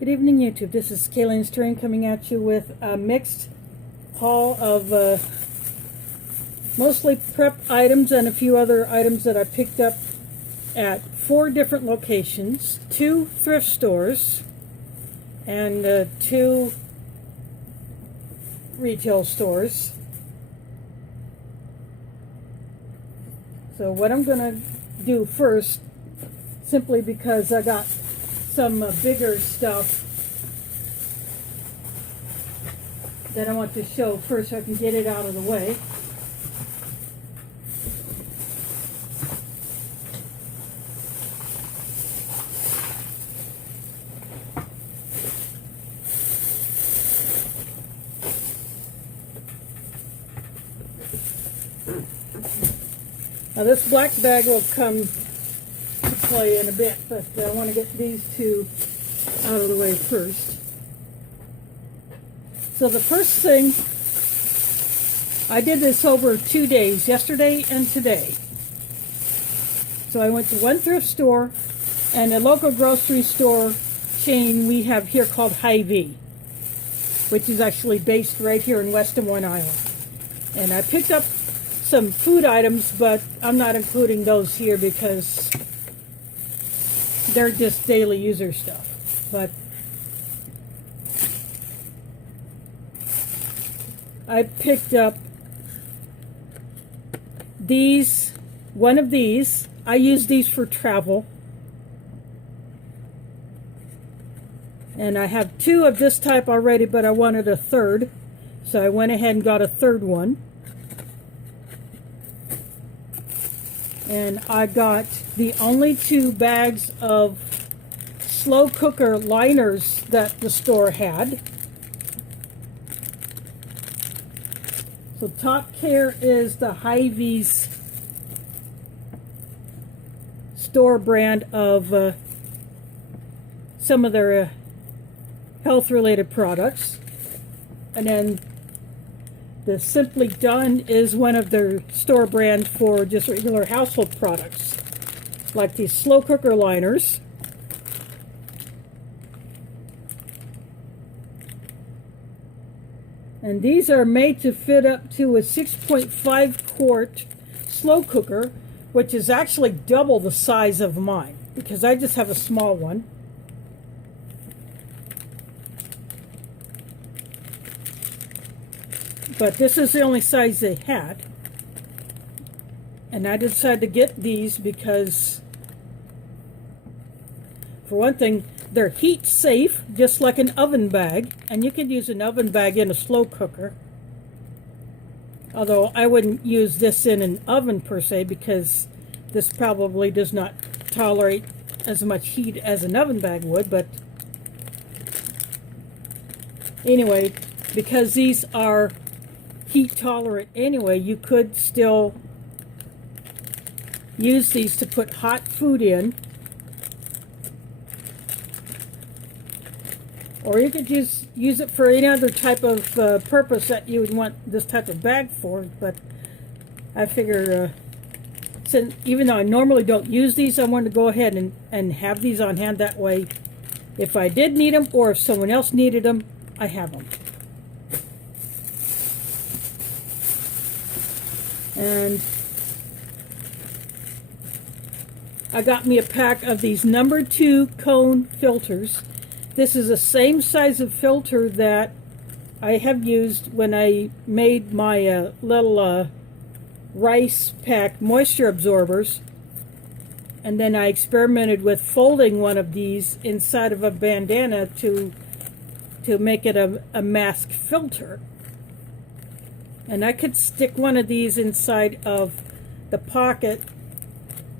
Good evening, YouTube. This is Kayleen String coming at you with a mixed haul of mostly prep items and a few other items that I picked up at 4 different locations, 2 thrift stores, and 2 retail stores. So what I'm going to do first, simply because I got some bigger stuff that I want to show first so I can get it out of the way. Now this black bag will come to play in a bit, but I want to get these 2 out of the way first. So the first thing, I did this over 2 days, yesterday and today. So I went to one thrift store and a local grocery store chain we have here called HyVee, which is actually based right here in West Des Moines, Iowa. And I picked up some food items, but I'm not including those here because they're just daily user stuff. But I picked up these, one of these. I use these for travel. And I have 2 of this type already, but I wanted a third. So I went ahead and got a third one. And I got the only 2 bags of slow cooker liners that the store had. So top care is the HyVee's store brand of some of their health related products. And then the Simply Done is one of their store brands for just regular household products, like these slow cooker liners. And these are made to fit up to a 6.5 quart slow cooker, which is actually double the size of mine, because I just have a small one. But this is the only size they had. And I decided to get these because, for one thing, they're heat safe, just like an oven bag. And you could use an oven bag in a slow cooker. Although I wouldn't use this in an oven per se, because this probably does not tolerate as much heat as an oven bag would. But anyway, because these are heat tolerant anyway, you could still use these to put hot food in, or you could use it for any other type of purpose that you would want this type of bag for. But I figure since even though I normally don't use these, I wanted to go ahead and have these on hand. That way, if I did need them or if someone else needed them, I have them. And I got me a pack of these number 2 cone filters. This is the same size of filter that I have used when I made my little rice pack moisture absorbers. And then I experimented with folding one of these inside of a bandana to make it a mask filter. And I could stick one of these inside of the pocket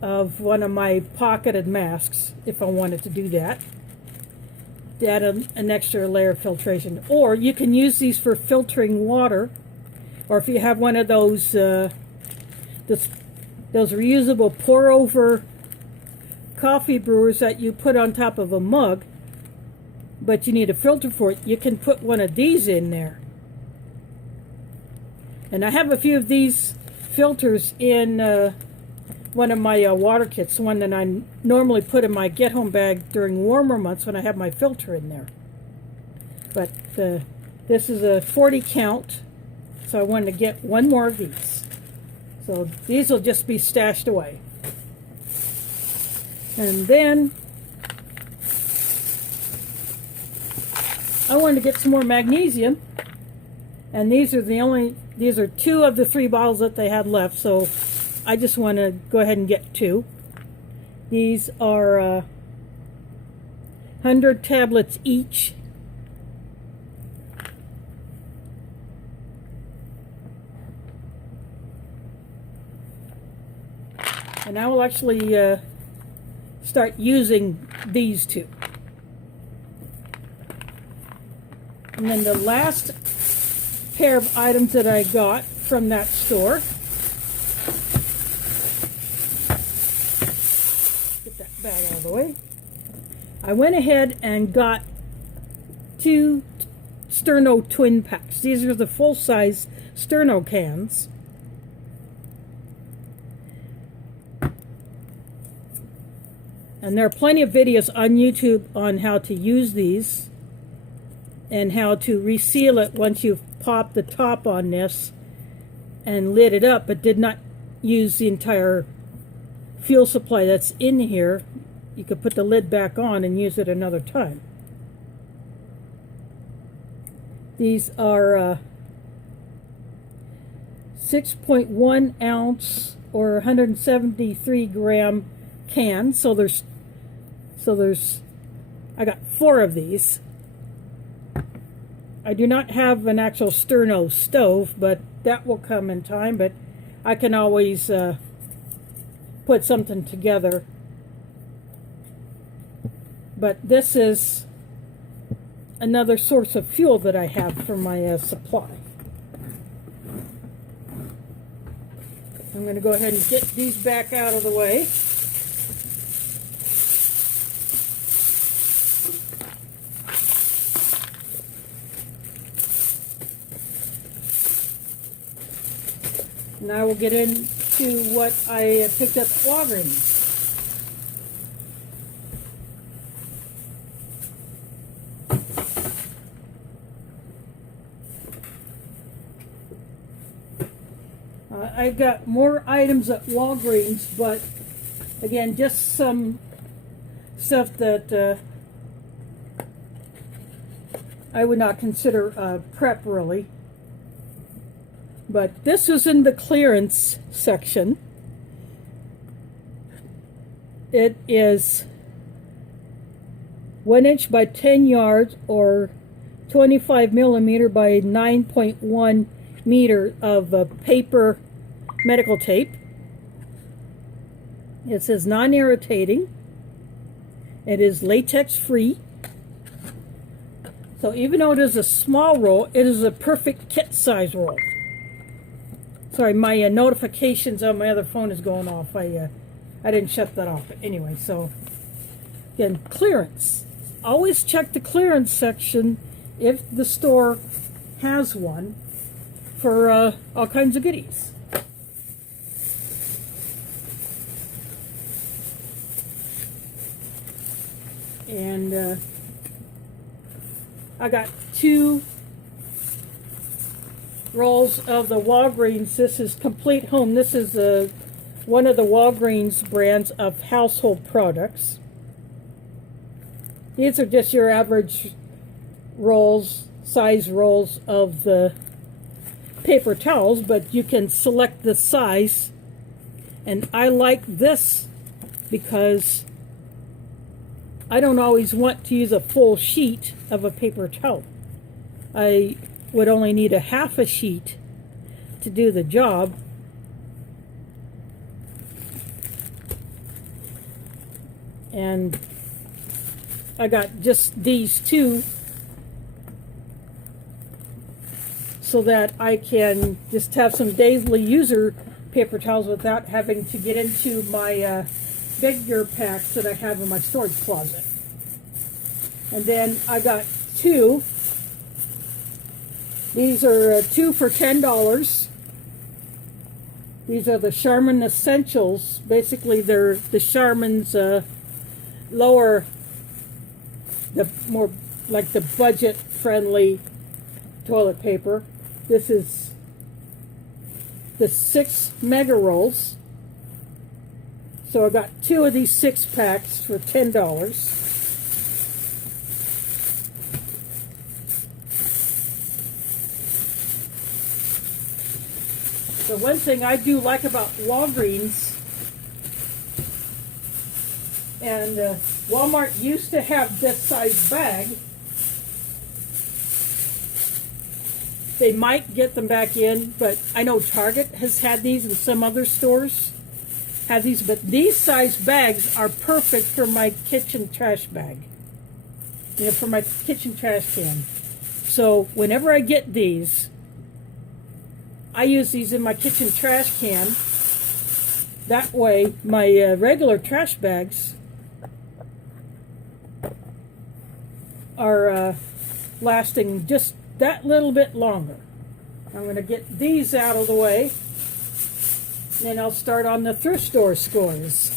of one of my pocketed masks if I wanted to do that. To add an extra layer of filtration. Or you can use these for filtering water. Or if you have one of those those reusable pour-over coffee brewers that you put on top of a mug, but you need a filter for it, you can put one of these in there. And I have a few of these filters in one of my water kits, the one that I normally put in my get-home bag during warmer months when I have my filter in there. But this is a 40 count, so I wanted to get one more of these. So these will just be stashed away. And then I wanted to get some more magnesium, and these are 2 of the 3 bottles that they had left, so I just want to go ahead and get 2. These are 100 tablets each. And I will actually start using these 2. And then the last pair of items that I got from that store. Get that bag out of the way. I went ahead and got 2 Sterno twin packs. These are the full-size Sterno cans. And there are plenty of videos on YouTube on how to use these and how to reseal it once you've popped the top on this and lit it up, but did not use the entire fuel supply that's in here. You could put the lid back on and use it another time. These are 6.1 ounce or 173 gram cans. So there's I got 4 of these. I do not have an actual Sterno stove, but that will come in time. But I can always put something together. But this is another source of fuel that I have for my supply. I'm going to go ahead and get these back out of the way. Now we'll get into what I picked up at Walgreens. I've got more items at Walgreens, but again, just some stuff that I would not consider prep really. But this was in the clearance section. It is 1 inch by 10 yards or 25 millimeter by 9.1 meter of paper medical tape. It says non-irritating. It is latex free. So even though it is a small roll, it is a perfect kit size roll. Sorry, my notifications on my other phone is going off. I didn't shut that off. But anyway, so again, clearance. Always check the clearance section if the store has one for all kinds of goodies. And I got 2 rolls of the Walgreens. This is Complete Home. This is one of the Walgreens brands of household products. These are just your average rolls, size rolls of the paper towels, but you can select the size. And I like this because I don't always want to use a full sheet of a paper towel. I would only need a half a sheet to do the job. And I got just these 2 so that I can just have some daily user paper towels without having to get into my bigger packs that I have in my storage closet. And then I got 2. These are 2 for $10. These are the Charmin Essentials. Basically, they're the Charmin's lower, the more like the budget-friendly toilet paper. This is the 6 mega rolls. So I got 2 of these 6 packs for $10. The one thing I do like about Walgreens, and Walmart used to have this size bag. They might get them back in, but I know Target has had these and some other stores have these, but these size bags are perfect for my kitchen trash bag. You know, for my kitchen trash can. So whenever I get these, I use these in my kitchen trash can. That way, my regular trash bags are lasting just that little bit longer. I'm going to get these out of the way, and then I'll start on the thrift store scores.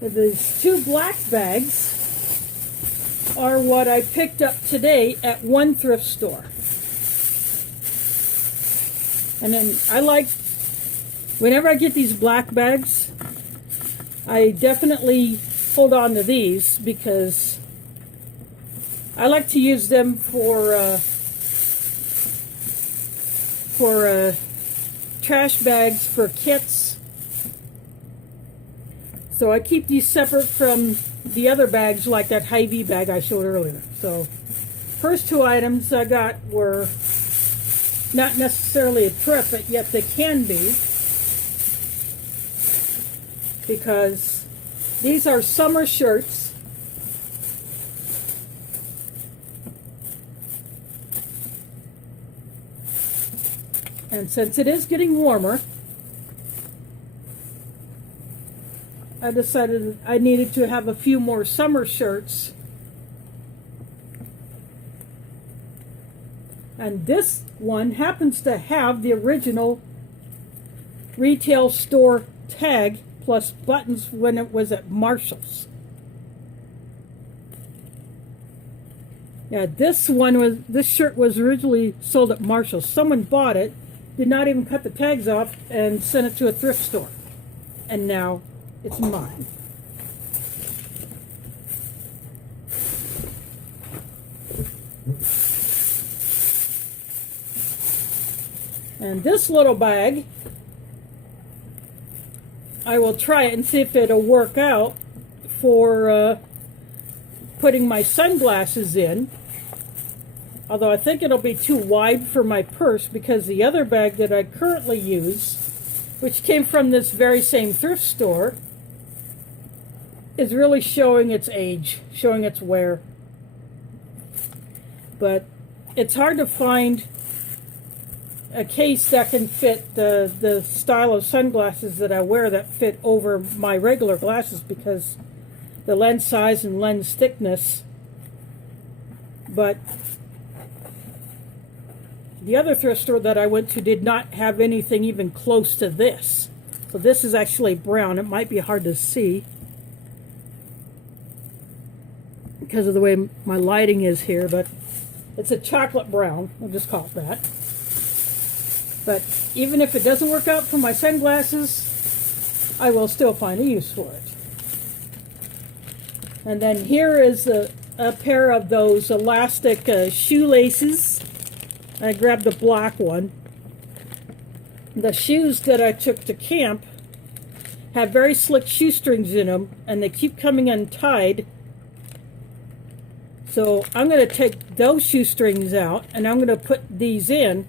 These 2 black bags are what I picked up today at one thrift store. And then I like, whenever I get these black bags, I definitely hold on to these because I like to use them for trash bags for kits. So I keep these separate from the other bags, like that HyVee bag I showed earlier. So first 2 items I got were not necessarily a thrift, but yet they can be, because these are summer shirts. And since it is getting warmer, I decided I needed to have a few more summer shirts. And this one happens to have the original retail store tag plus buttons when it was at Marshall's. Yeah, this shirt was originally sold at Marshall's. Someone bought it, did not even cut the tags off, and sent it to a thrift store. And now it's mine. And this little bag, I will try it and see if it'll work out for putting my sunglasses in. Although I think it'll be too wide for my purse, because the other bag that I currently use, which came from this very same thrift store, is really showing its age, showing its wear. But it's hard to find a case that can fit the style of sunglasses that I wear that fit over my regular glasses, because the lens size and lens thickness. But the other thrift store that I went to did not have anything even close to this. So this is actually brown. It might be hard to see because of the way my lighting is here, but it's a chocolate brown. We'll just call it that. But even if it doesn't work out for my sunglasses, I will still find a use for it. And then here is a pair of those elastic shoelaces. I grabbed the black one. The shoes that I took to camp have very slick shoestrings in them, and they keep coming untied. So I'm going to take those shoestrings out, and I'm going to put these in.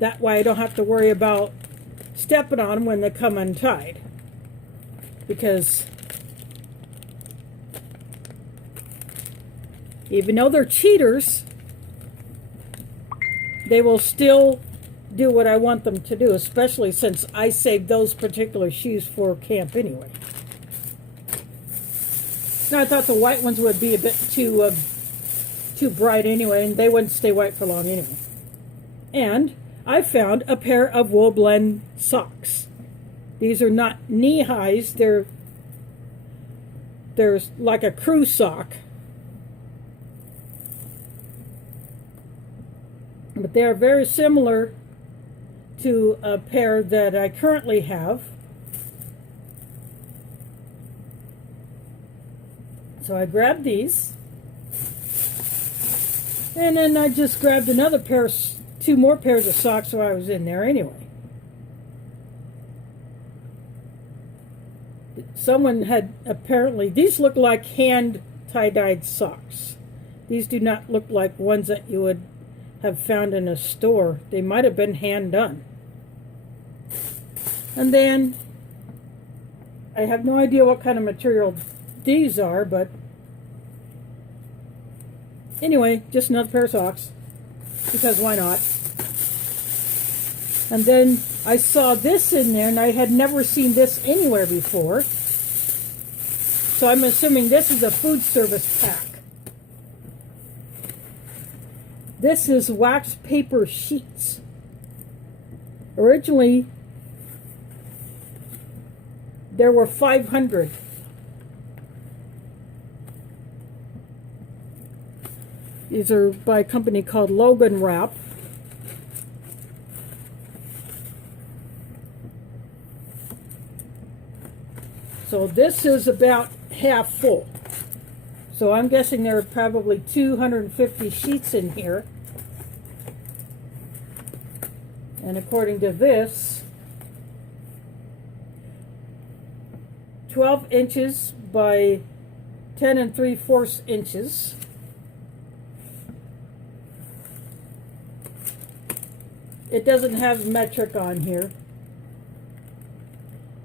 That way I don't have to worry about stepping on them when they come untied. Because even though they're cheaters, they will still do what I want them to do, especially since I saved those particular shoes for camp anyway. Now, I thought the white ones would be a bit too bright anyway, and they wouldn't stay white for long anyway. And I found a pair of wool blend socks. These are not knee highs, they're like a crew sock. But they are very similar to a pair that I currently have. So I grabbed these. And then I just grabbed another pair, 2 more pairs of socks while I was in there anyway. Someone had apparently, these look like hand tie-dyed socks. These do not look like ones that you would have found in a store. They might have been hand done. And then I have no idea what kind of material these are, but anyway, just another pair of socks, because why not? And then I saw this in there, and I had never seen this anywhere before. So I'm assuming this is a food service pack. This is wax paper sheets. Originally, there were 500. These are by a company called Logan Wrap. So this is about half full. So I'm guessing there are probably 250 sheets in here. And according to this, 12 inches by 10 3/4 inches. It doesn't have metric on here,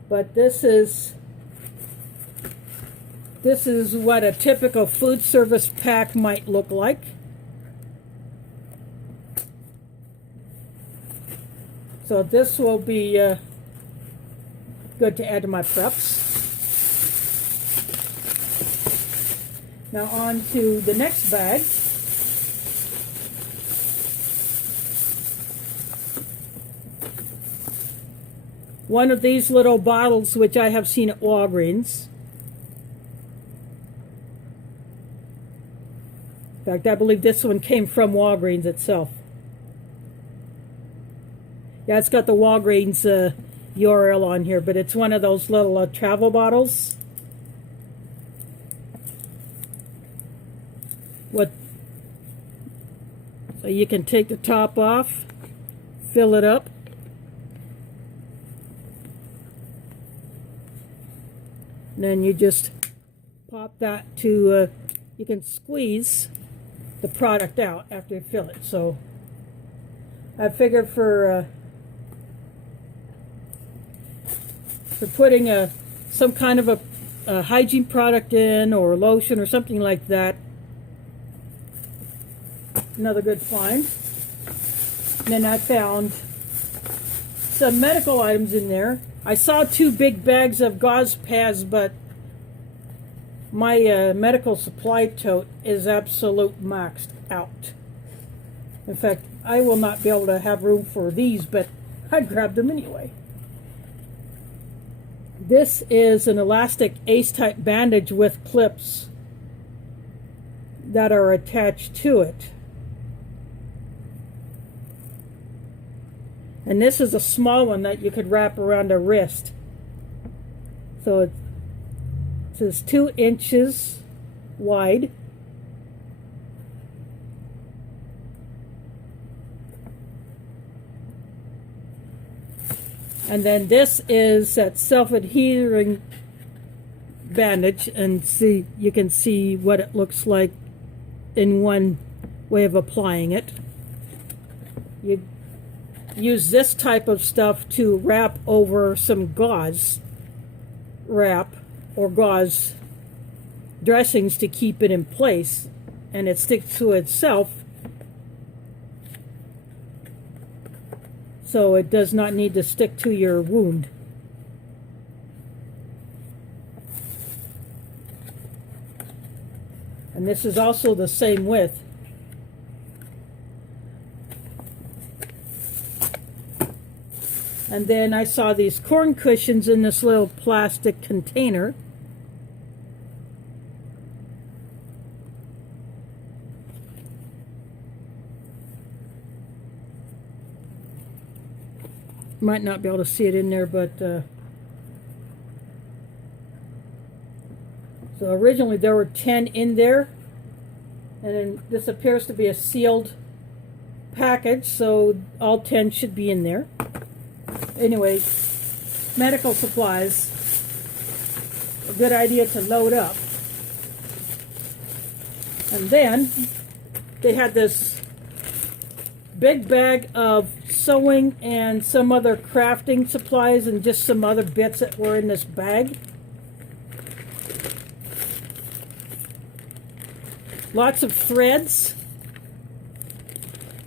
but this is what a typical food service pack might look like. So this will be good to add to my preps. Now on to the next bag. One of these little bottles, which I have seen at Walgreens. In fact, I believe this one came from Walgreens itself. Yeah, it's got the Walgreens URL on here, but it's one of those little travel bottles. So you can take the top off, fill it up. And then you just pop that to, you can squeeze the product out after you fill it. So I figured for putting some kind of a hygiene product in, or lotion or something like that, another good find. And then I found some medical items in there. I saw 2 big bags of gauze pads, but my medical supply tote is absolute maxed out. In fact, I will not be able to have room for these, but I grabbed them anyway. This is an elastic ace-type bandage with clips that are attached to it. And this is a small one that you could wrap around a wrist. So it says 2 inches wide. And then this is that self-adhering bandage, and see, you can see what it looks like in one way of applying it. You use this type of stuff to wrap over some gauze wrap or gauze dressings to keep it in place, and it sticks to itself, so it does not need to stick to your wound. And this is also the same width. And then I saw these corn cushions in this little plastic container. Might not be able to see it in there, but so originally there were 10 in there, and then this appears to be a sealed package, so all 10 should be in there. Anyway, medical supplies, a good idea to load up. And then they had this big bag of sewing and some other crafting supplies and just some other bits that were in this bag. Lots of threads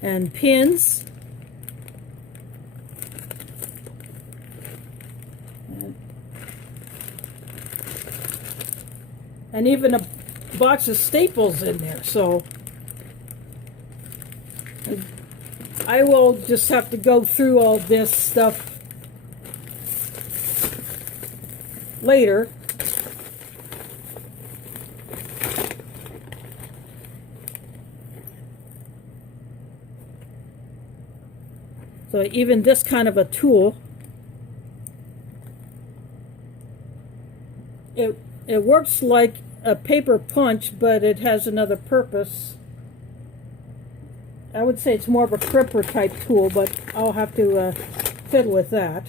and pins. And even a box of staples in there. So I will just have to go through all this stuff later. So even this kind of a tool, it works like a paper punch, but it has another purpose. I would say it's more of a cripper type tool, but I'll have to fiddle with that.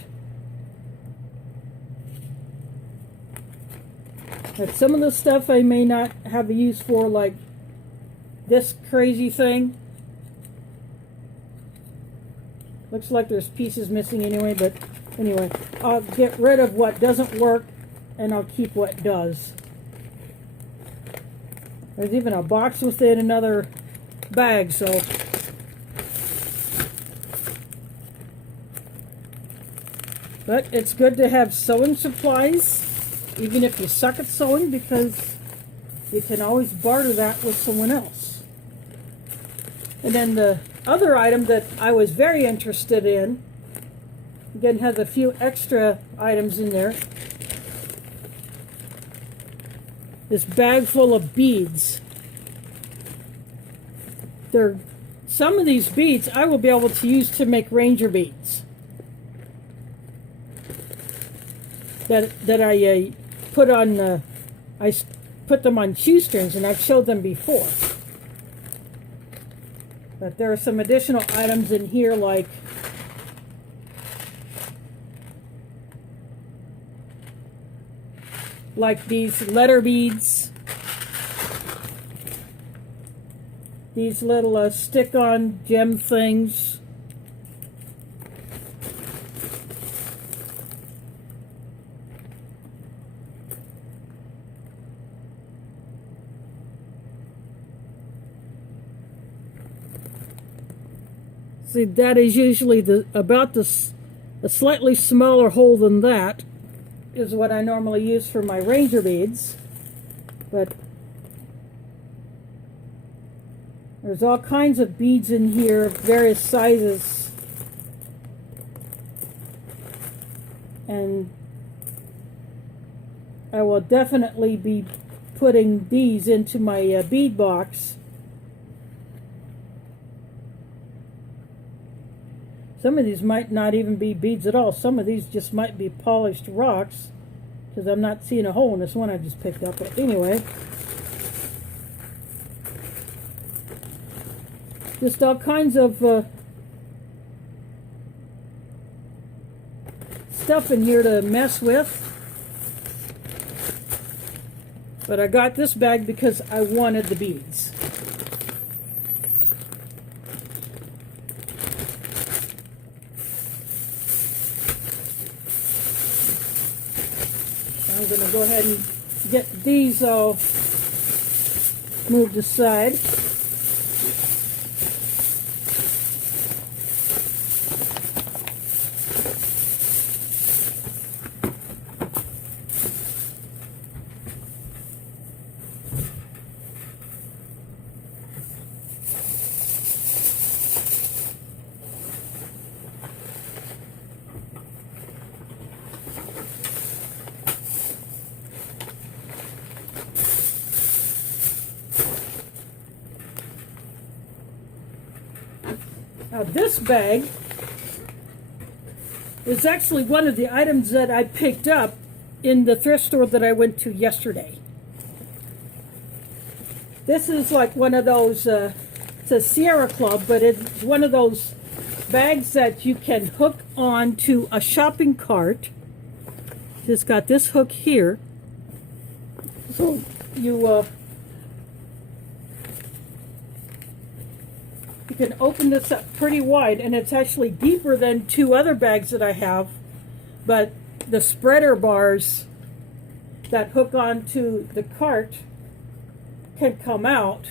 But some of the stuff I may not have a use for, like this crazy thing. Looks like there's pieces missing anyway, but anyway, I'll get rid of what doesn't work and I'll keep what does. There's even a box within another bag, so but it's good to have sewing supplies, even if you suck at sewing, because you can always barter that with someone else. And then the other item that I was very interested in, again, has a few extra items in there. This bag full of beads. Some of these beads I will be able to use to make ranger beads. That I put on, I put them on shoestrings, and I've showed them before. But there are some additional items in here, like these letter beads, these little stick-on gem things. See, that is usually a slightly smaller hole than that is what I normally use for my ranger beads. But there's all kinds of beads in here, various sizes. And I will definitely be putting these into my bead box. Some of these might not even be beads at all. Some of these just might be polished rocks, because I'm not seeing a hole in this one I just picked up. But anyway, just all kinds of stuff in here to mess with. But I got this bag because I wanted the beads. I'm going to go ahead and get these all moved aside. Now this bag is actually one of the items that I picked up in the thrift store that I went to yesterday. This is like one of those, it's a Sierra Club, but it's one of those bags that you can hook on to a shopping cart. It's got this hook here. So you can open this up pretty wide, and it's actually deeper than two other bags that I have, but the spreader bars that hook onto the cart can come out,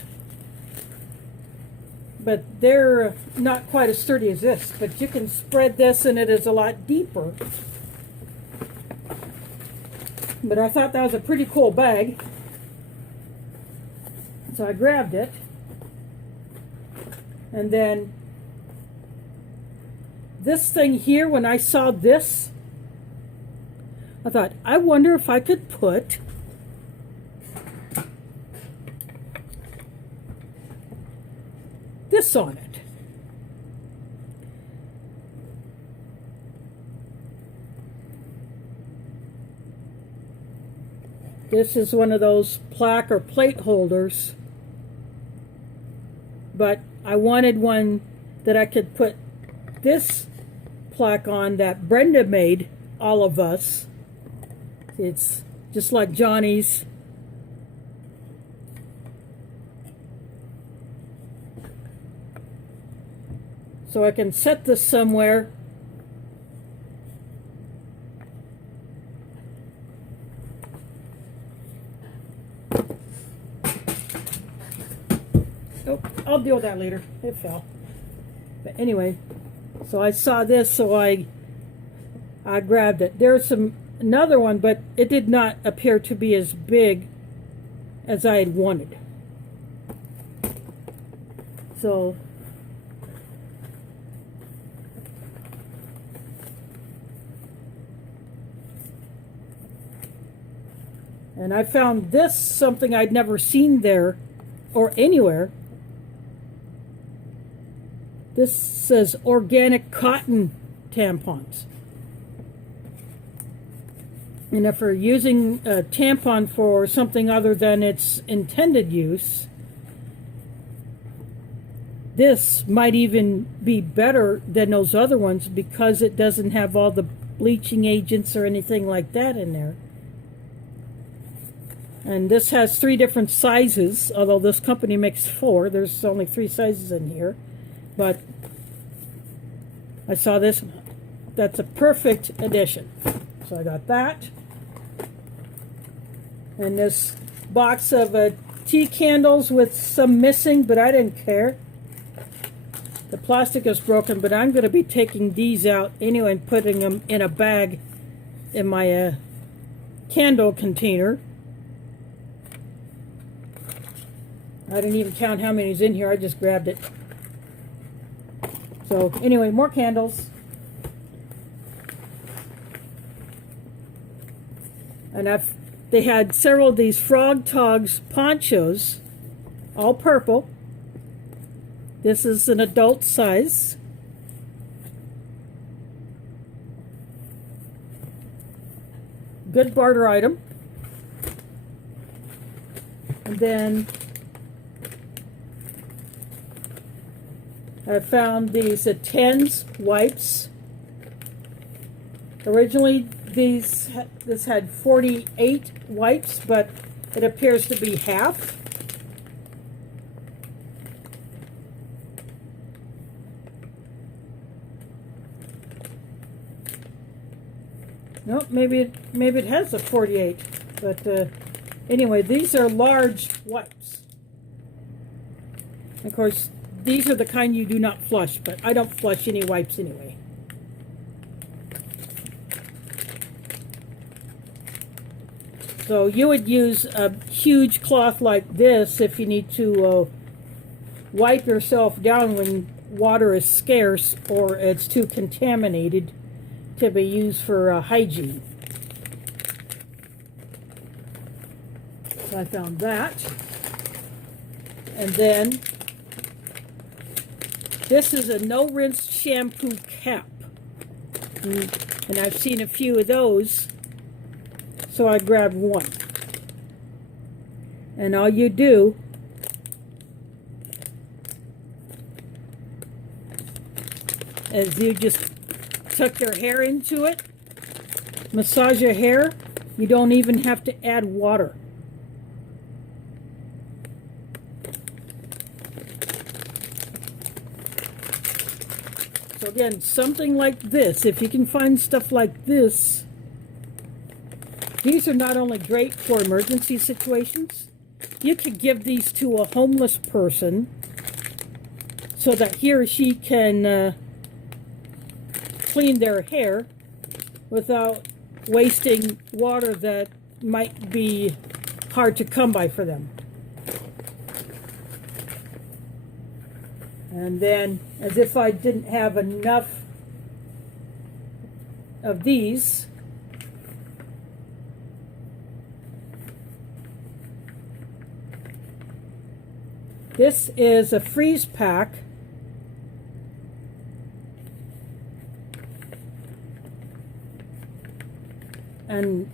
but they're not quite as sturdy as this. But you can spread this and it is a lot deeper. But I thought that was a pretty cool bag, so I grabbed it. And then this thing here, when I saw this, I thought, I wonder if I could put this on it. This is one of those plaque or plate holders, but I wanted one that I could put this plaque on that Brenda made all of us. It's just like Johnny's. So I can set this somewhere. Oh, I'll deal with that later. It fell. But anyway, so I saw this, so I grabbed it. There's another one, but it did not appear to be as big as I had wanted. So and I found this something I'd never seen there or anywhere. This says organic cotton tampons. And if you're using a tampon for something other than its intended use, this might even be better than those other ones because it doesn't have all the bleaching agents or anything like that in there. And this has 3 different sizes, although this company makes 4. There's only 3 sizes in here. But I saw this. That's a perfect addition. So I got that. And this box of tea candles with some missing, but I didn't care. The plastic is broken, but I'm going to be taking these out anyway and putting them in a bag in my candle container. I didn't even count how many's in here. I just grabbed it. So anyway, more candles. And they had several of these Frog Togs ponchos, all purple. This is an adult size. Good barter item. And then I found these Tens wipes. Originally, this had 48 wipes, but it appears to be half. No, maybe it has a 48, but anyway, these are large wipes. Of course, these are the kind you do not flush, but I don't flush any wipes anyway. So you would use a huge cloth like this if you need to wipe yourself down when water is scarce or it's too contaminated to be used for hygiene. So I found that. And then this is a no rinse shampoo cap. And I've seen a few of those, so I grabbed one. And all you do is you just tuck your hair into it, massage your hair. You don't even have to add water. So again, something like this, if you can find stuff like this, these are not only great for emergency situations, you could give these to a homeless person so that he or she can clean their hair without wasting water that might be hard to come by for them. And then, as if I didn't have enough of these, this is a freeze pack. And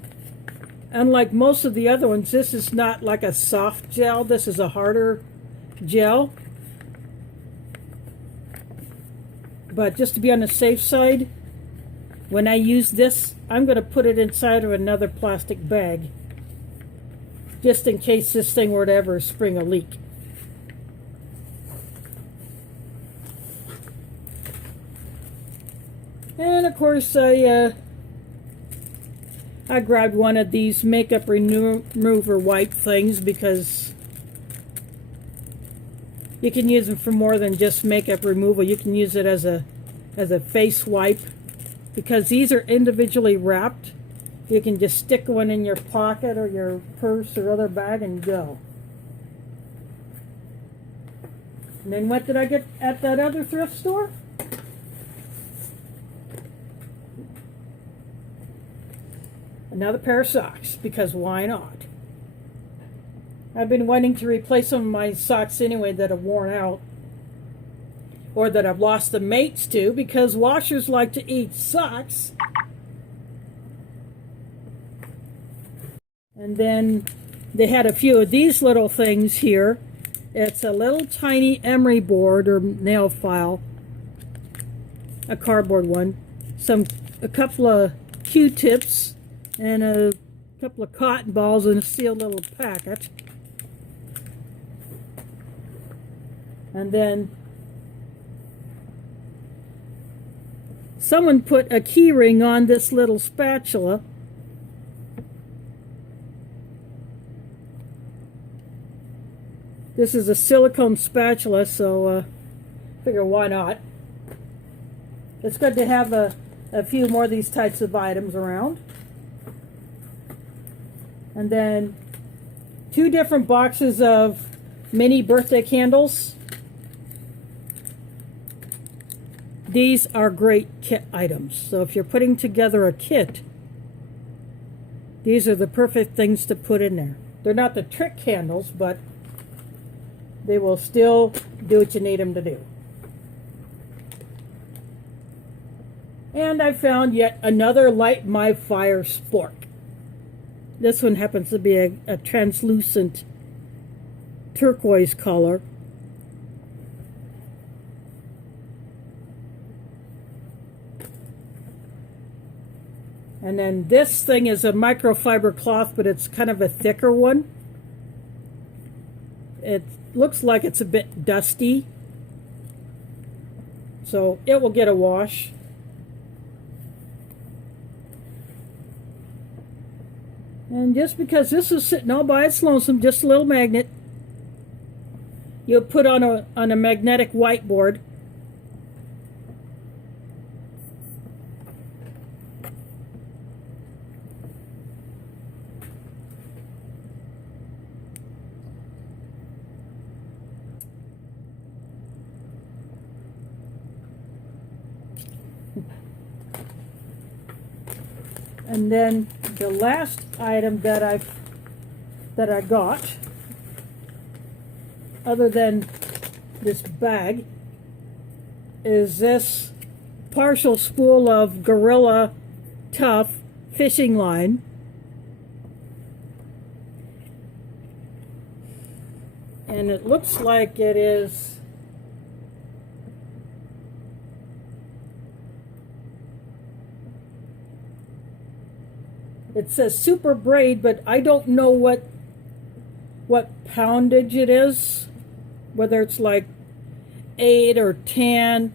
unlike most of the other ones, this is not like a soft gel. This is a harder gel. But just to be on the safe side, when I use this, I'm going to put it inside of another plastic bag, just in case this thing were to ever spring a leak. And of course, I grabbed one of these makeup remover wipe things because you can use them for more than just makeup removal. You can use it as a face wipe. Because these are individually wrapped, you can just stick one in your pocket or your purse or other bag and go. And then what did I get at that other thrift store? Another pair of socks, because why not? I've been wanting to replace some of my socks anyway that have worn out, or that I've lost the mates to, because washers like to eat socks. And then they had a few of these little things here. It's a little tiny emery board or nail file, a cardboard one, a couple of Q-tips, and a couple of cotton balls in a sealed little packet. And then someone put a key ring on this little spatula. This is a silicone spatula, so figure why not. It's good to have a few more of these types of items around. And then 2 different boxes of mini birthday candles. These are great kit items. So if you're putting together a kit, these are the perfect things to put in there. They're not the trick candles, but they will still do what you need them to do. And I found yet another Light My Fire spork. This one happens to be a translucent turquoise color. And then this thing is a microfiber cloth, but it's kind of a thicker one. It looks like it's a bit dusty, so it will get a wash. And just because this is sitting all by its lonesome, just a little magnet, you'll put on a magnetic whiteboard. And then the last item that I got, other than this bag, is this partial spool of Gorilla Tough fishing line. And it looks like it is it says super braid, but I don't know what poundage it is, whether it's like 8 or 10.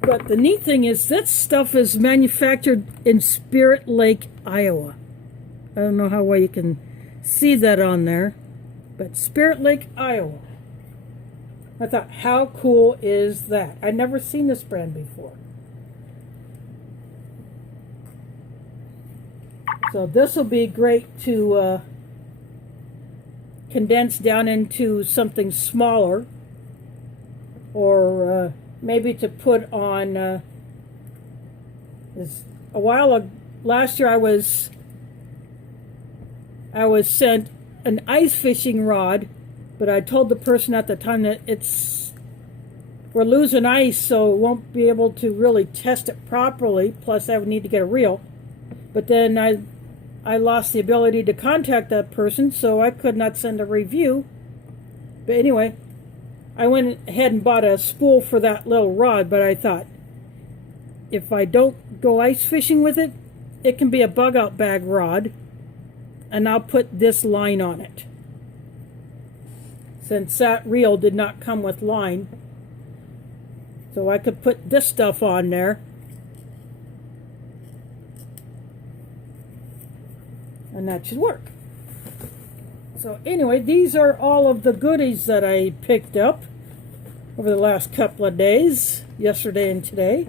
But the neat thing is this stuff is manufactured in Spirit Lake, Iowa. I don't know how well you can see that on there, but Spirit Lake, Iowa. I thought, how cool is that? I'd never seen this brand before. So this will be great to condense down into something smaller, or maybe to put on. Last year I was sent an ice fishing rod, but I told the person at the time that we're losing ice, so it won't be able to really test it properly. Plus, I would need to get a reel. But then I lost the ability to contact that person, so I could not send a review. But anyway, I went ahead and bought a spool for that little rod, but I thought, if I don't go ice fishing with it, it can be a bug out bag rod, and I'll put this line on it. Since that reel did not come with line, so I could put this stuff on there, and that should work. So anyway, these are all of the goodies that I picked up over the last couple of days, yesterday and today.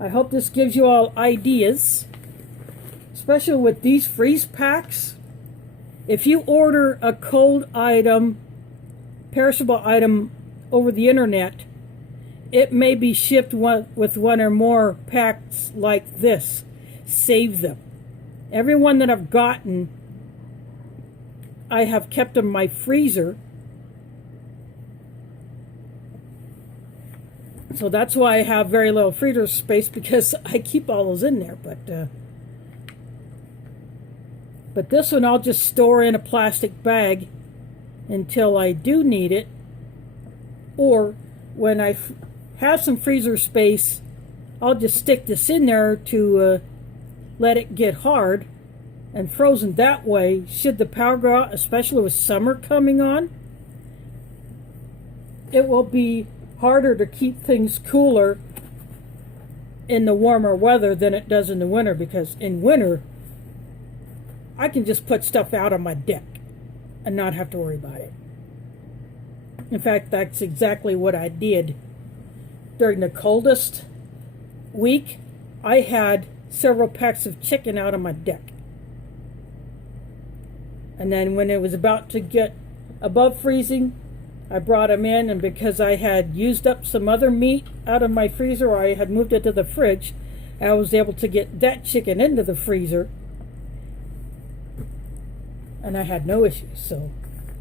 I hope this gives you all ideas, especially with these freeze packs. If you order a cold item, perishable item over the internet, it may be shipped with one or more packs like this. Save them. Every one that I've gotten, I have kept in my freezer. So that's why I have very little freezer space, because I keep all those in there. But this one I'll just store in a plastic bag until I do need it. Or when I have some freezer space, I'll just stick this in there to let it get hard and frozen. That way, should the power go out, especially with summer coming on, it will be harder to keep things cooler in the warmer weather than it does in the winter, because in winter I can just put stuff out on my deck and not have to worry about it. In fact, that's exactly what I did during the coldest week. I had several packs of chicken out on my deck. And then when it was about to get above freezing, I brought them in, and because I had used up some other meat out of my freezer, or I had moved it to the fridge, I was able to get that chicken into the freezer, and I had no issues. So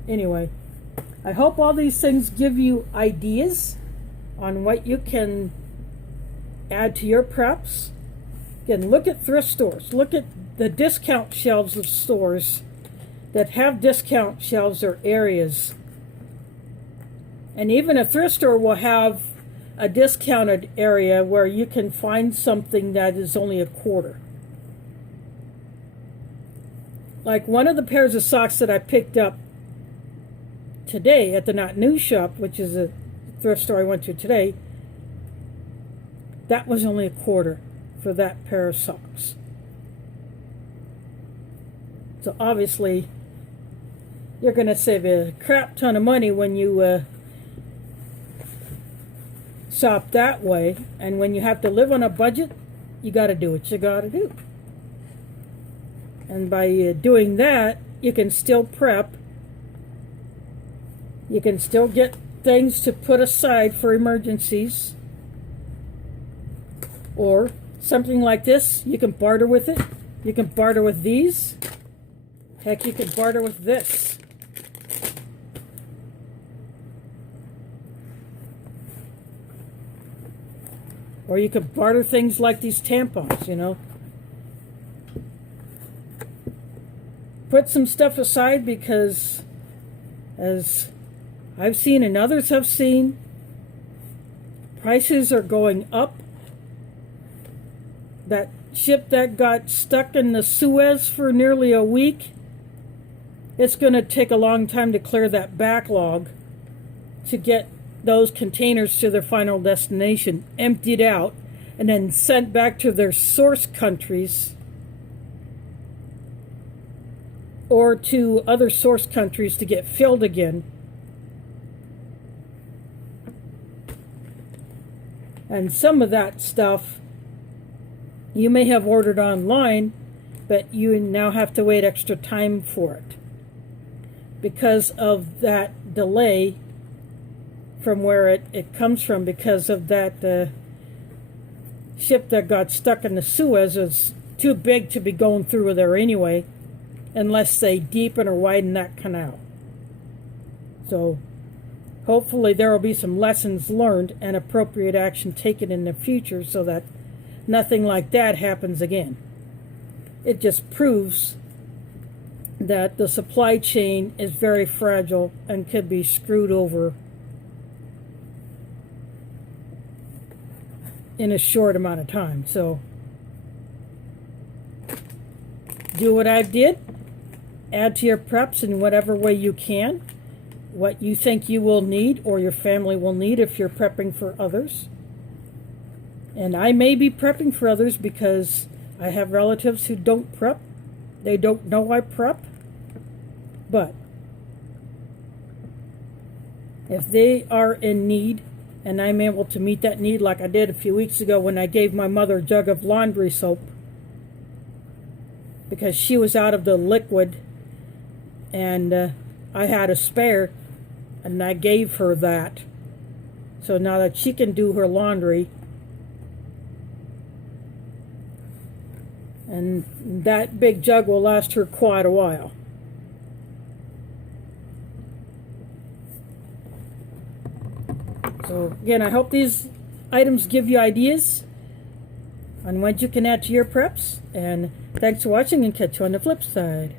anyway, I hope all these things give you ideas on what you can add to your preps. Again, look at thrift stores. Look at the discount shelves of stores that have discount shelves or areas. And even a thrift store will have a discounted area where you can find something that is only a quarter. Like one of the pairs of socks that I picked up today at the Not New shop, which is a thrift store I went to today, that was only $1/4 for that pair of socks. So obviously, you're going to save a crap ton of money when you shop that way. And when you have to live on a budget, you got to do what you got to do. And by doing that, you can still prep. You can still get things to put aside for emergencies. Or something like this, you can barter with it. You can barter with these. Heck, you can barter with this. Or you could barter things like these tampons, you know. Put some stuff aside because, as I've seen and others have seen, prices are going up. That ship that got stuck in the Suez for nearly a week, it's going to take a long time to clear that backlog to get those containers to their final destination, emptied out, and then sent back to their source countries or to other source countries to get filled again. And some of that stuff you may have ordered online, but you now have to wait extra time for it because of that delay from where it comes from, because of that ship that got stuck in the Suez is too big to be going through there anyway, unless they deepen or widen that canal. So hopefully there will be some lessons learned and appropriate action taken in the future so that nothing like that happens again. It just proves that the supply chain is very fragile and could be screwed over in a short amount of time. So do what I did. Add to your preps in whatever way you can, what you think you will need or your family will need if you're prepping for others. And I may be prepping for others because I have relatives who don't prep. They don't know I prep. But if they are in need and I'm able to meet that need, like I did a few weeks ago when I gave my mother a jug of laundry soap because she was out of the liquid and I had a spare, and I gave her that. So now that she can do her laundry, and that big jug will last her quite a while. So again, I hope these items give you ideas on what you can add to your preps. And thanks for watching, and catch you on the flip side.